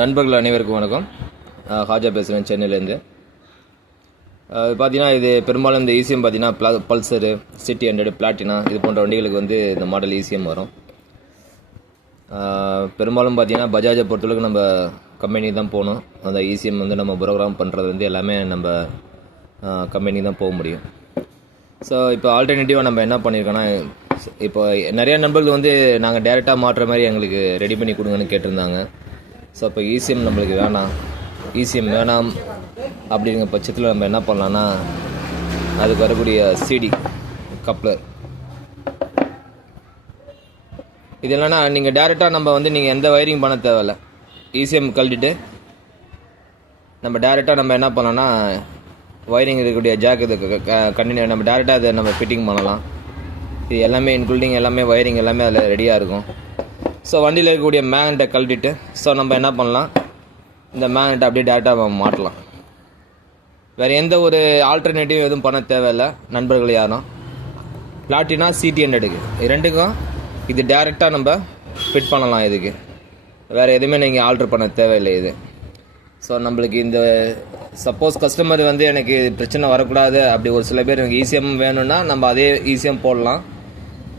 நண்பர்கள் அனைவருக்கும் வணக்கம். ஹாஜா பேசுகிறேன் சென்னையிலேருந்து. பார்த்தீங்கன்னா இது பெரும்பாலும் இந்த ஈசிஎம் பார்த்தீங்கன்னா பல்சரு, சிட்டி 100, பிளாட்டினா இது போன்ற வண்டிகளுக்கு வந்து இந்த மாடல் ஈசிஎம் வரும். பெரும்பாலும் பார்த்தீங்கன்னா பஜாஜை பொறுத்தளவுக்கு நம்ம கம்பெனி தான் போகணும். அந்த ஈசிஎம் வந்து நம்ம ப்ரோக்ராம் பண்ணுறது வந்து எல்லாமே நம்ம கம்பெனி தான் போக முடியும். ஸோ இப்போ ஆல்டர்னேட்டிவாக நம்ம என்ன பண்ணியிருக்கோன்னா, இப்போ நிறையா நண்பர்கள் வந்து நாங்கள் டேரெக்டாக மாட்டுற மாதிரி எங்களுக்கு ரெடி பண்ணி கொடுங்கன்னு கேட்டிருந்தாங்க. ஸோ இப்போ ஈசிஎம் நம்மளுக்கு ஈசிஎம் வேணாம் அப்படிங்கிற பட்சத்தில் நம்ம என்ன பண்ணலான்னா, அதுக்கு வரக்கூடிய சிடி கப்ளர் இது இல்லைன்னா நீங்கள் டேரெக்டாக நம்ம வந்து நீங்கள் எந்த வயரிங் பண்ண தேவையில்ல. ஈசிஎம் கழட்டிட்டு நம்ம டேரெக்டாக நம்ம என்ன பண்ணலாம்னா, வயரிங் இருக்கக்கூடிய ஜாக் இது கண்டினியூ நம்ம டேரெக்டாக அதை நம்ம ஃபிட்டிங் பண்ணலாம். இது எல்லாமே இன்க்ளூடிங் எல்லாமே வயரிங் எல்லாமே அதில் ரெடியாக இருக்கும். ஸோ வண்டியில் இருக்கக்கூடிய மேக்னெட்டை கழட்டிட்டு நம்ம என்ன பண்ணலாம், இந்த மேக்னெட்டை அப்படியே டேரெக்டாக மாட்டலாம். வேறு எந்த ஒரு ஆல்டர்னேட்டிவ் எதுவும் பண்ண தேவையில்லை நண்பர்கள் யாரும். பிளாட்டினா சிடி 100 ரெண்டுக்கும் இது டேரெக்டாக நம்ம ஃபிட் பண்ணலாம். இதுக்கு வேறு எதுவுமே நீங்கள் ஆல்ட்ரு பண்ண தேவையில்லை இது. ஸோ நம்மளுக்கு இந்த சப்போஸ் கஸ்டமர் வந்து எனக்கு பிரச்சனை வரக்கூடாது அப்படி ஒரு சில பேர் எனக்கு ஈசிஎம் வேணும்னா நம்ம அதே ஈசிஎம் போடலாம்.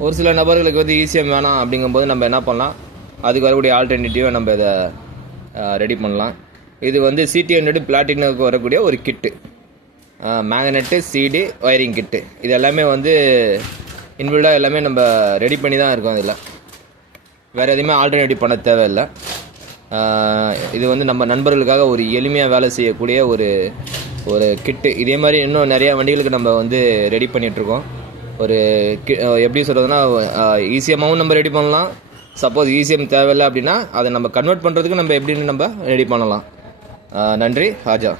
ஒரு சில நபர்களுக்கு வந்து ஈசிஎம் வேணாம் அப்படிங்கும்போது நம்ம என்ன பண்ணலாம், அதுக்கு வரக்கூடிய ஆல்டர்னேட்டிவை நம்ம இதை ரெடி பண்ணலாம். இது வந்து சிடி 100 பிளாட்டினாவுக்கு வரக்கூடிய ஒரு கிட்டு, மேக்னெட்டு, சிடி, வயரிங் கிட்டு. இது எல்லாமே வந்து இன்பில்டாக எல்லாமே நம்ம ரெடி பண்ணி தான் இருக்கோம். இதில் வேறு எதுவுமே ஆல்டர்னேட்டிவ் பண்ண தேவையில்லை. இது வந்து நம்ம நண்பர்களுக்காக ஒரு எளிமையாக வேலை செய்யக்கூடிய ஒரு கிட்டு. இதே மாதிரி இன்னும் நிறையா வண்டிகளுக்கு நம்ம வந்து ரெடி பண்ணிகிட்ருக்கோம். ஒரு எப்படி சொல்கிறதுனா, ஈஸியமாகவும் நம்ம ரெடி பண்ணலாம். சப்போஸ் ஈசிஎம் தேவையில்லை அப்படின்னா அதை நம்ம கன்வெர்ட் பண்ணுறதுக்கு நம்ம எப்படின்னு நம்ம ரெடி பண்ணலாம். நன்றி. ஹாஜா.